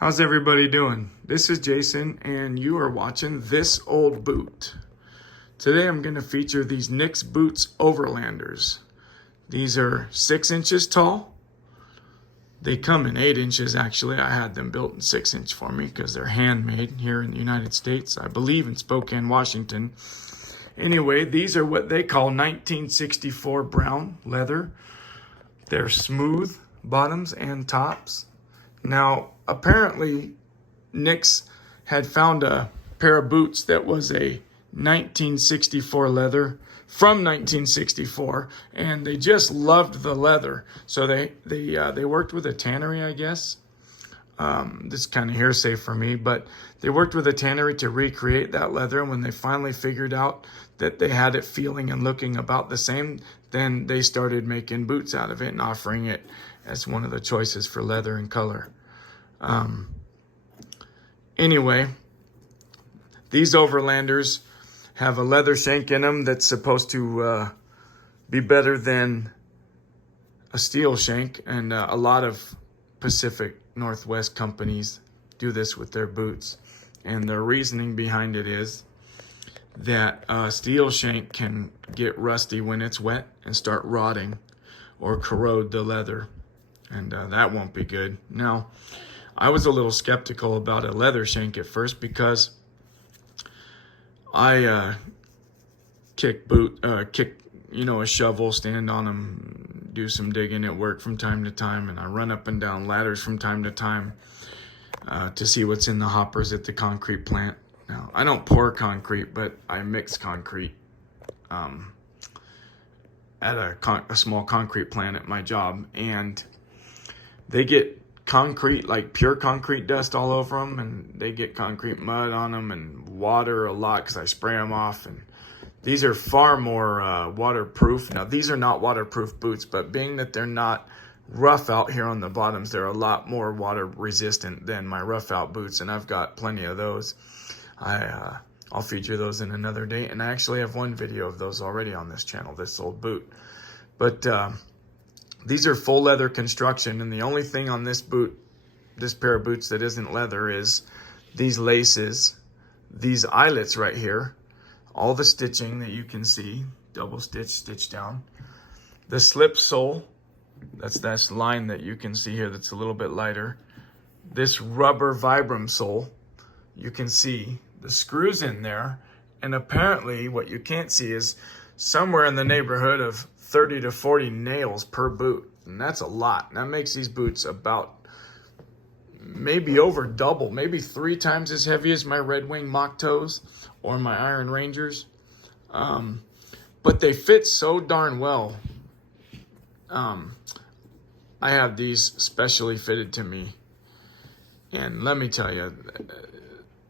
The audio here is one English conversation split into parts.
How's everybody doing? This is Jason and you are watching This Old Boot. Today I'm going to feature these NICKS boots Overlanders. These are 6 inches tall. They come in 8 inches actually. I had them built in 6 inch for me because they're handmade here in the United States. I believe in Spokane, Washington. Anyway, these are what they call 1964 brown leather. They're smooth bottoms and tops. Now, apparently, NICKS had found a pair of boots that was a 1964 leather from 1964, and they just loved the leather. So they worked with a tannery, I guess. This is kind of hearsay for me, but they worked with a tannery to recreate that leather. And when they finally figured out that they had it feeling and looking about the same, then they started making boots out of it and offering it as one of the choices for leather and color. Anyway, these Overlanders have a leather shank in them that's supposed to be better than a steel shank, and a lot of Pacific Northwest companies do this with their boots. And the reasoning behind it is that a steel shank can get rusty when it's wet and start rotting or corrode the leather, and that won't be good. Now, I was a little skeptical about a leather shank at first because I kick a shovel, stand on them, do some digging at work from time to time, and I run up and down ladders from time to time to see what's in the hoppers at the concrete plant. Now, I don't pour concrete, but I mix concrete at a small concrete plant at my job, and they get concrete, like pure concrete dust all over them, and they get concrete mud on them and water a lot because I spray them off. And these are far more waterproof. Now, these are not waterproof boots, but being that they're not rough out here on the bottoms, they're a lot more water resistant than my rough out boots, and I've got plenty of those. I'll feature those in another day, and I actually have one video of those already on this channel, This Old Boot. But these are full leather construction, and the only thing on this pair of boots that isn't leather is these laces, these eyelets right here, all the stitching that you can see, double stitch down. The slip sole, that's that line that you can see here that's a little bit lighter. This rubber Vibram sole, you can see the screws in there, and apparently what you can't see is somewhere in the neighborhood of 30 to 40 nails per boot, and that's a lot. And that makes these boots about maybe over double, maybe 3 times as heavy as my Red Wing mock toes or my Iron Rangers. But they fit so darn well. I have these specially fitted to me, and let me tell you,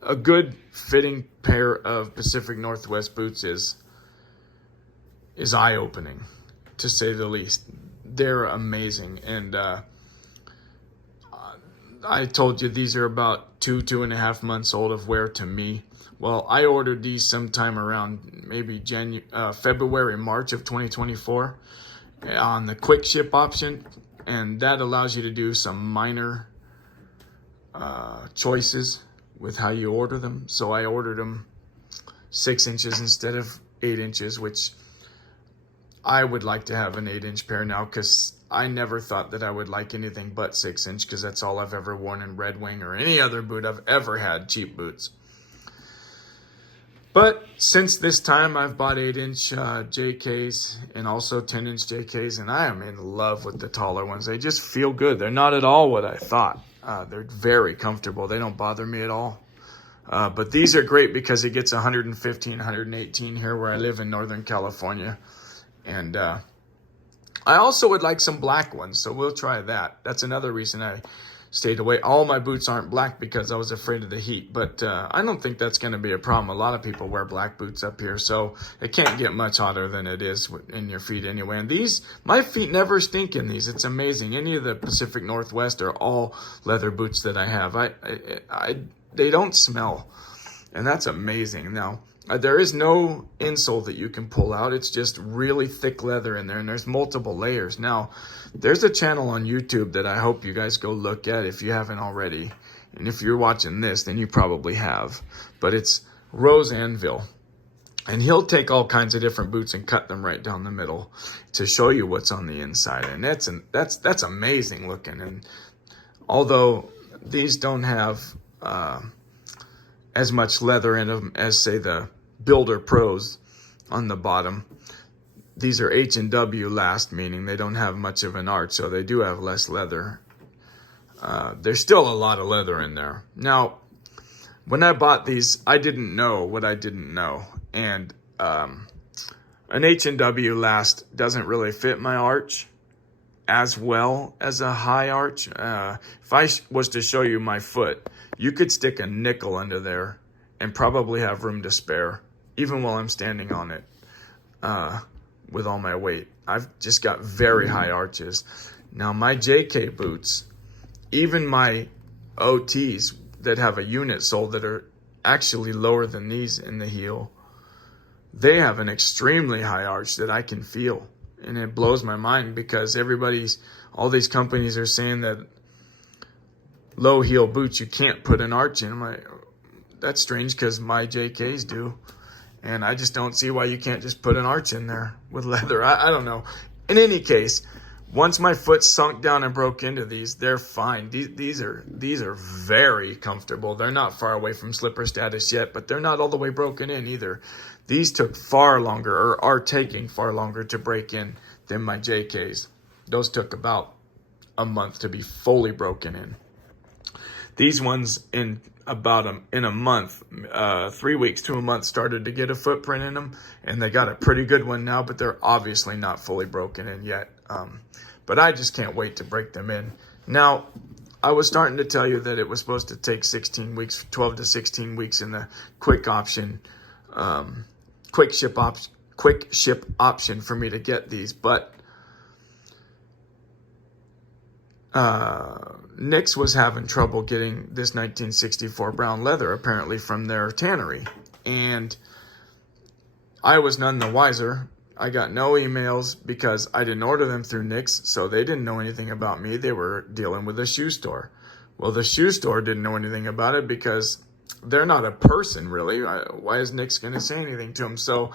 a good fitting pair of Pacific Northwest boots is eye-opening, to say the least. They're amazing. And I told you these are about 2.5 months old of wear to me. Well, I ordered these sometime around maybe February, March of 2024 on the quick ship option, and that allows you to do some minor choices with how you order them. So I ordered them 6 inches instead of 8 inches, which I would like to have an 8-inch pair now, because I never thought that I would like anything but 6 inch, because that's all I've ever worn in Red Wing or any other boot I've ever had, cheap boots. But since this time, I've bought 8-inch JKs and also 10-inch JKs, and I am in love with the taller ones. They just feel good. They're not at all what I thought. They're very comfortable. They don't bother me at all. But these are great because it gets 115, 118 here where I live in Northern California. And I also would like some black ones, so we'll try that. That's another reason I stayed away. All my boots aren't black because I was afraid of the heat, but I don't think that's going to be a problem. A lot of people wear black boots up here, so it can't get much hotter than it is in your feet anyway. And these, my feet never stink in these. It's amazing. Any of the Pacific Northwest are all leather boots that I have. They don't smell, and that's amazing. Now, There is no insole that you can pull out. It's just really thick leather in there, and there's multiple layers. Now, there's a channel on YouTube that I hope you guys go look at if you haven't already. And if you're watching this, then you probably have. But it's Rose Anvil. And he'll take all kinds of different boots and cut them right down the middle to show you what's on the inside. And that's amazing looking. And although these don't have as much leather in them as, say, the Builder Pros on the bottom, these are H&W last, meaning they don't have much of an arch, so they do have less leather. There's still a lot of leather in there. Now, when I bought these, I didn't know what I didn't know. And an H&W last doesn't really fit my arch as well as a high arch. If I was to show you my foot, you could stick a nickel under there and probably have room to spare, even while I'm standing on it with all my weight. I've just got very high arches. Now, my JK boots, even my OTs that have a unit sole that are actually lower than these in the heel, they have an extremely high arch that I can feel. And it blows my mind because all these companies are saying that low heel boots, you can't put an arch in. I'm like, that's strange because my JKs do. And I just don't see why you can't just put an arch in there with leather. I don't know. In any case, once my foot sunk down and broke into these, they're fine. These are very comfortable. They're not far away from slipper status yet, but they're not all the way broken in either. These took far longer, or are taking far longer to break in than my JKs. Those took about a month to be fully broken in. These ones in a month, 3 weeks to a month, started to get a footprint in them, and they got a pretty good one now, but they're obviously not fully broken in yet. But I just can't wait to break them in. Now, I was starting to tell you that it was supposed to take 16 weeks, 12 to 16 weeks in the quick ship option for me to get these, but NICKS was having trouble getting this 1964 brown leather apparently from their tannery, and I was none the wiser. I got no emails because I didn't order them through NICKS, so they didn't know anything about me. They were dealing with a shoe store. Well, the shoe store didn't know anything about it because they're not a person, really. Why is NICKS going to say anything to them? So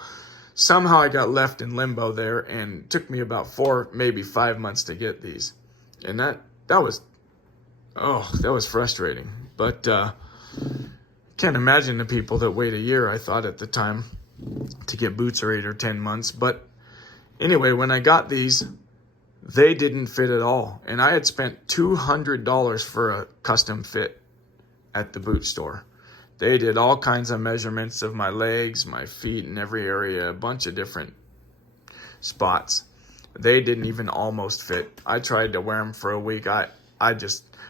somehow I got left in limbo there, and it took me about 4, maybe 5 months to get these. And that was frustrating. But can't imagine the people that wait a year, I thought at the time, to get boots, or 8 or 10 months. But anyway, when I got these, they didn't fit at all. And I had spent $200 for a custom fit at the boot store. They did all kinds of measurements of my legs, my feet, in every area, a bunch of different spots. They didn't even almost fit. I tried to wear them for a week.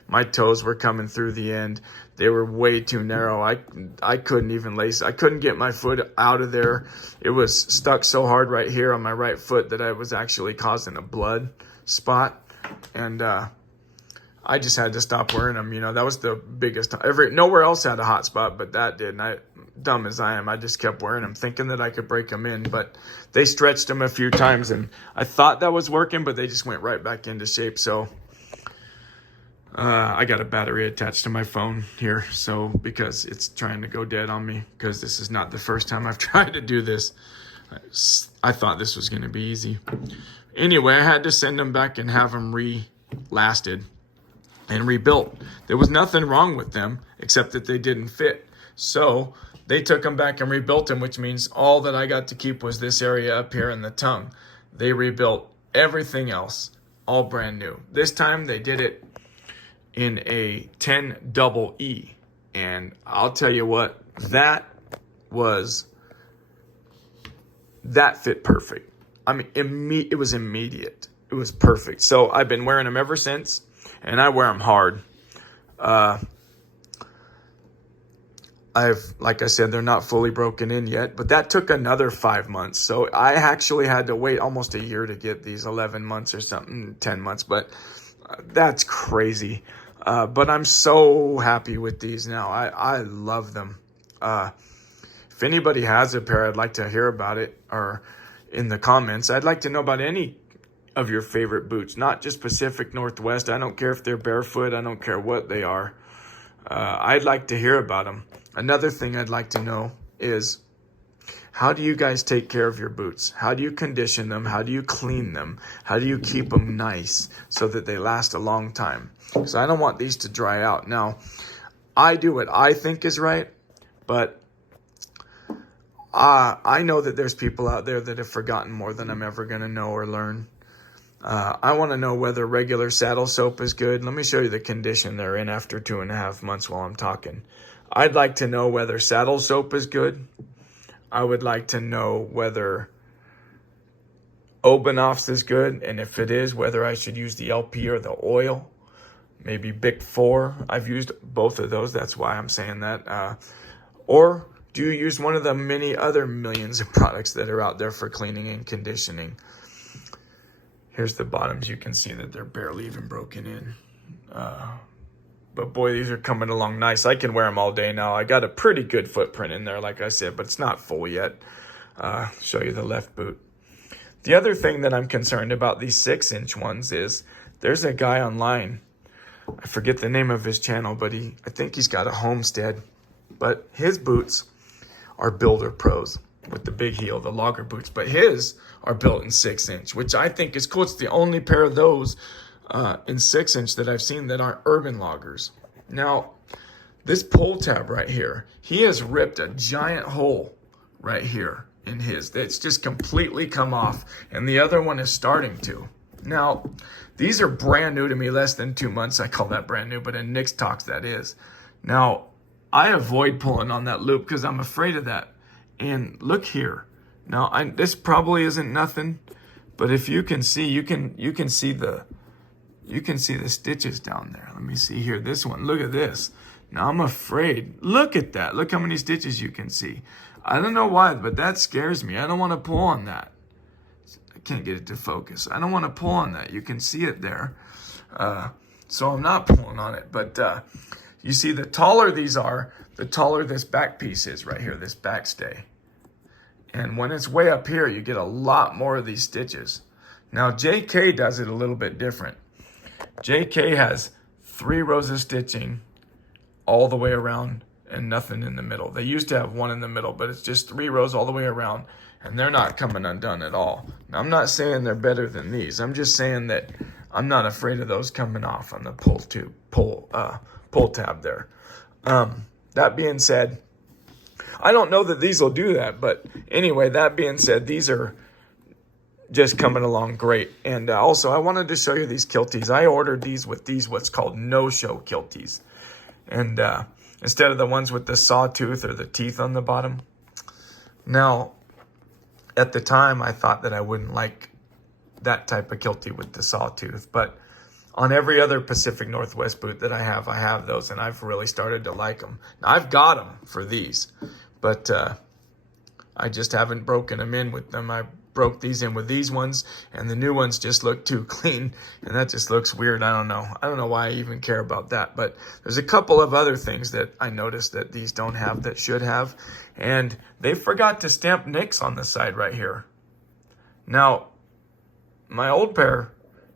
My toes were coming through the end. They were way too narrow. I couldn't even lace. I couldn't get my foot out of there. It was stuck so hard right here on my right foot that I was actually causing a blood spot. And I just had to stop wearing them. That was the biggest. Nowhere else had a hot spot, but that did. And dumb as I am, I just kept wearing them, thinking that I could break them in. But they stretched them a few times, and I thought that was working, but they just went right back into shape. So I got a battery attached to my phone here, so because it's trying to go dead on me, because this is not the first time I've tried to do this. I thought this was going to be easy. Anyway, I had to send them back and have them lasted and rebuilt. There was nothing wrong with them except that they didn't fit. So they took them back and rebuilt them, which means all that I got to keep was this area up here in the tongue. They rebuilt everything else, all brand new. This time they did it in a 10 double E. And I'll tell you what, that fit perfect. I mean, it was immediate. It was perfect. So I've been wearing them ever since, and I wear them hard. Like I said, they're not fully broken in yet, but that took another 5 months. So I actually had to wait almost a year to get these, 11 months or something, 10 months, but that's crazy. But I'm so happy with these now. I love them. If anybody has a pair, I'd like to hear about it, or in the comments. I'd like to know about any of your favorite boots, not just Pacific Northwest. I don't care if they're barefoot. I don't care what they are. I'd like to hear about them. Another thing I'd like to know is, how do you guys take care of your boots? How do you condition them? How do you clean them? How do you keep them nice so that they last a long time? Because I don't want these to dry out. Now, I do what I think is right, but I know that there's people out there that have forgotten more than I'm ever going to know or learn. I want to know whether regular saddle soap is good. Let me show you the condition they're in after 2.5 months while I'm talking. I'd like to know whether saddle soap is good. I would like to know whether Obanoff's is good, and if it is, whether I should use the LP or the oil. Maybe Bic 4. I've used both of those. That's why I'm saying that. Or do you use one of the many other millions of products that are out there for cleaning and conditioning? Here's the bottoms. You can see that they're barely even broken in. But boy, these are coming along nice. I can wear them all day now. I got a pretty good footprint in there, like I said, but it's not full yet. Show you the left boot. The other thing that I'm concerned about these 6-inch ones is there's a guy online. I forget the name of his channel, but I think he's got a homestead. But his boots are Builder Pros with the big heel, the logger boots. But his are built in 6-inch, which I think is cool. It's the only pair of those in 6-inch that I've seen that aren't urban loggers. Now, this pull tab right here, he has ripped a giant hole right here in his. It's just completely come off, and the other one is starting to. Now, these are brand new to me, less than 2 months. I call that brand new, but in NICKS talks that is. Now, I avoid pulling on that loop because I'm afraid of that. And look here. Now, this probably isn't nothing, but if you can see, you can see the stitches down there. Let me see here. This one. Look at this. Now I'm afraid. Look at that. Look how many stitches you can see. I don't know why, but that scares me. I don't want to pull on that. I can't get it to focus. I don't want to pull on that. You can see it there. So I'm not pulling on it. But you see, the taller these are, the taller this back piece is right here, this back stay. And when it's way up here, you get a lot more of these stitches. Now, JK does it a little bit different. JK has 3 rows of stitching all the way around and nothing in the middle. They used to have 1 in the middle, but it's just 3 rows all the way around, and they're not coming undone at all. Now, I'm not saying they're better than these. I'm just saying that I'm not afraid of those coming off on the pull tab there. That being said, I don't know that these will do that, but anyway, that being said, these are just coming along great. And also, I wanted to show you these kilties. I ordered these with these what's called no-show kilties. And instead of the ones with the sawtooth or the teeth on the bottom. Now, at the time, I thought that I wouldn't like that type of kiltie with the sawtooth. But on every other Pacific Northwest boot that I have those, and I've really started to like them. Now, I've got them for these, but I just haven't broken them in with them. I broke these in with these ones, and the new ones just look too clean, and that just looks weird. I don't know why I even care about that, but there's a couple of other things that I noticed that these don't have that should have, and they forgot to stamp NICKS on the side right here. Now, my old pair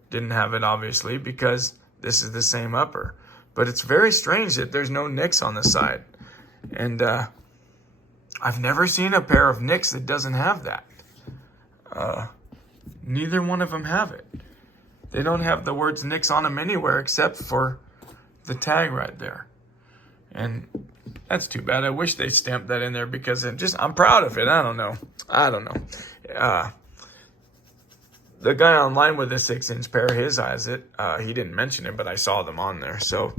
didn't have it, obviously, because this is the same upper, but it's very strange that there's no NICKS on the side, and I've never seen a pair of NICKS that doesn't have that. Neither one of them have it. They don't have the words NICKS on them anywhere except for the tag right there. And that's too bad. I wish they stamped that in there because I'm proud of it. I don't know. The guy online with the 6-inch pair, his has it. He didn't mention it, but I saw them on there. So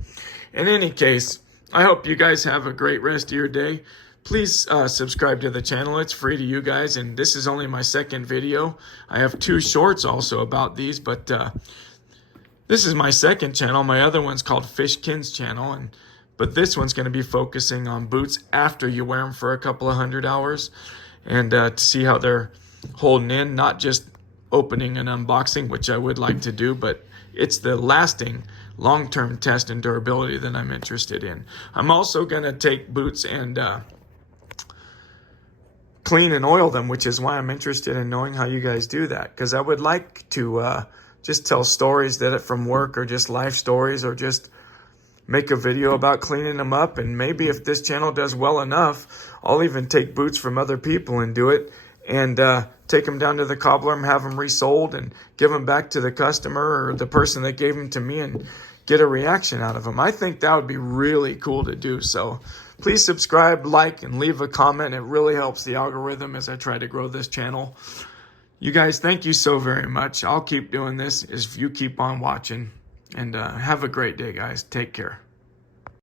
in any case, I hope you guys have a great rest of your day. Please subscribe to the channel. It's free to you guys, and this is only my 2nd video. I have 2 shorts also about these, but this is my 2nd channel. My other one's called Fishkin's channel, but this one's going to be focusing on boots after you wear them for a couple of 100 hours, and to see how they're holding in, not just opening and unboxing, which I would like to do, but it's the lasting long-term test and durability that I'm interested in. I'm also going to take boots and clean and oil them, which is why I'm interested in knowing how you guys do that. Because I would like to just tell stories that from work, or just life stories, or just make a video about cleaning them up. And maybe if this channel does well enough, I'll even take boots from other people and do it, and take them down to the cobbler and have them resold and give them back to the customer or the person that gave them to me, and get a reaction out of them. I think that would be really cool to do. So please subscribe, like, and leave a comment. It really helps the algorithm as I try to grow this channel. You guys, thank you so very much. I'll keep doing this if you keep on watching. And have a great day, guys. Take care.